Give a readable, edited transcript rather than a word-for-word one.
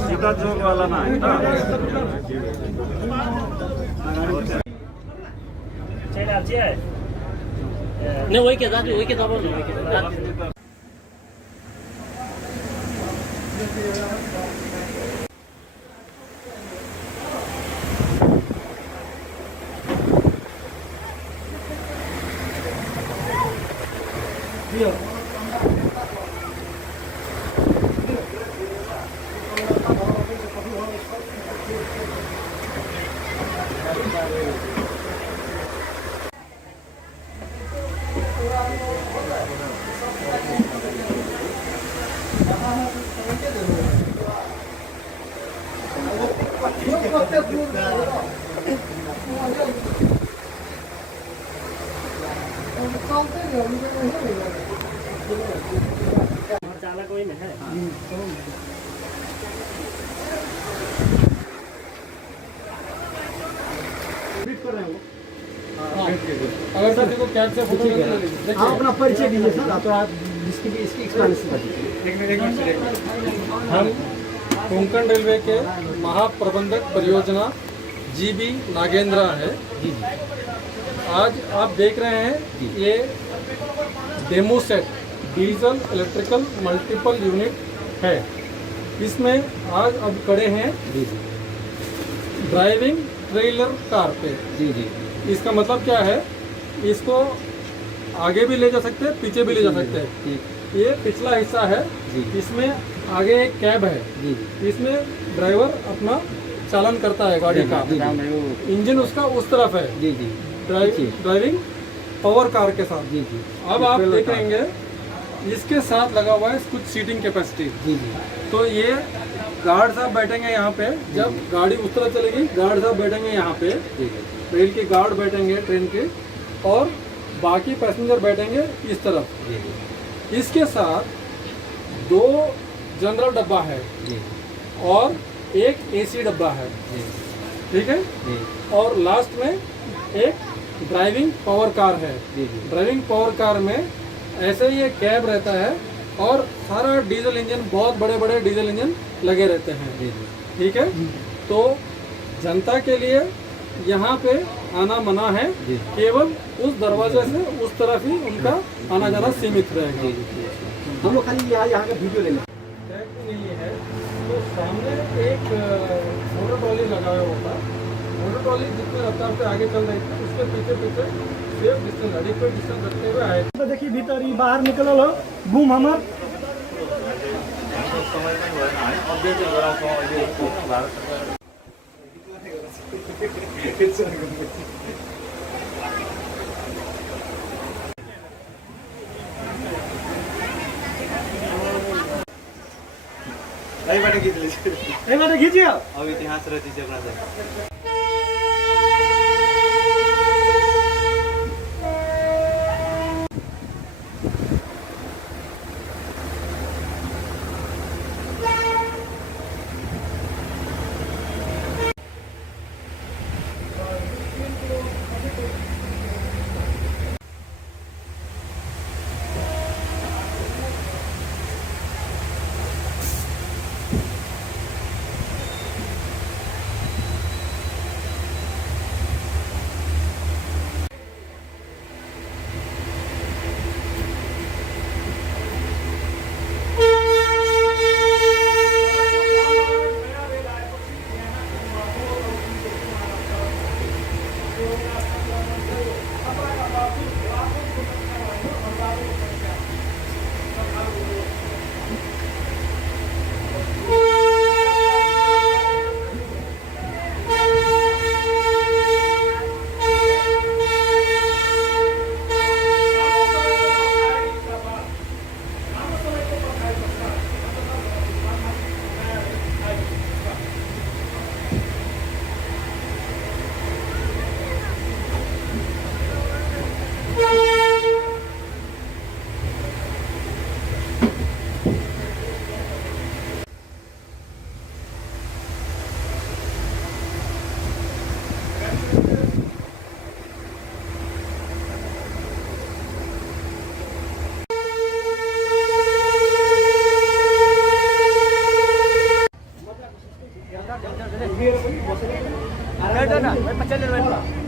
सीधा चौक वाला ना है ना। नहीं वही के दबा चाला कोई नहीं है। अगर सर देखो कैब से फोटो आप अपना परिचय दीजिए सर, तो आप इसकी एक्सप्लेनेशन दीजिए। हम कोंकण रेलवे के महाप्रबंधक परियोजना जीबी नागेंद्र है। आज आप देख रहे हैं ये demo set diesel electrical multiple unit है। इसमें आज अब खड़े हैं ड्राइविंग ट्रेलर कार पे। इसका मतलब क्या है, इसको आगे भी ले जा सकते हैं, पीछे भी ले जा सकते हैं। ये पिछला हिस्सा है, इसमें आगे एक कैब है, इसमें ड्राइवर अपना चालन करता है गाड़ी का। इंजन उसका उस तरफ है, ड्राइविंग पावर कार के साथ। अब आप देखेंगे इसके साथ लगा हुआ है कुछ सीटिंग कैपेसिटी। तो ये गार्ड साहब बैठेंगे यहाँ पे, जब गाड़ी उस तरह चलेगी गार्ड साहब बैठेंगे यहाँ पे, रेल के गार्ड बैठेंगे ट्रेन के, और बाकी पैसेंजर बैठेंगे इस तरफ। इसके साथ 2 जनरल डब्बा है और एक एसी डब्बा है, ठीक है। और लास्ट में एक ड्राइविंग पावर कार है। ड्राइविंग पावर कार में ऐसे ही एक कैब रहता है और सारा डीजल इंजन, बहुत बड़े बड़े डीजल इंजन लगे रहते हैं, ठीक है। तो जनता के लिए यहाँ पे आना मना है, केवल उस दरवाजे से उस तरफ ही उनका आना जाना सीमित रहेगा। हम लोग खाली यहाँ का वीडियो ले लें। नहीं है तो सामने एक मोटर ट्रॉली लगा हुआ होता है। मोटर ट्रॉली जितने रफ्तार से आगे चल रही थी उसके पीछे पीछे सेफ डिस्टेंस, एडिक्वेट डिस्टेंस रखते हुए आए। तो देखिए भीतर ही बाहर निकल लो बूम हमार खींचिए अब इतिहास रची से अपना चल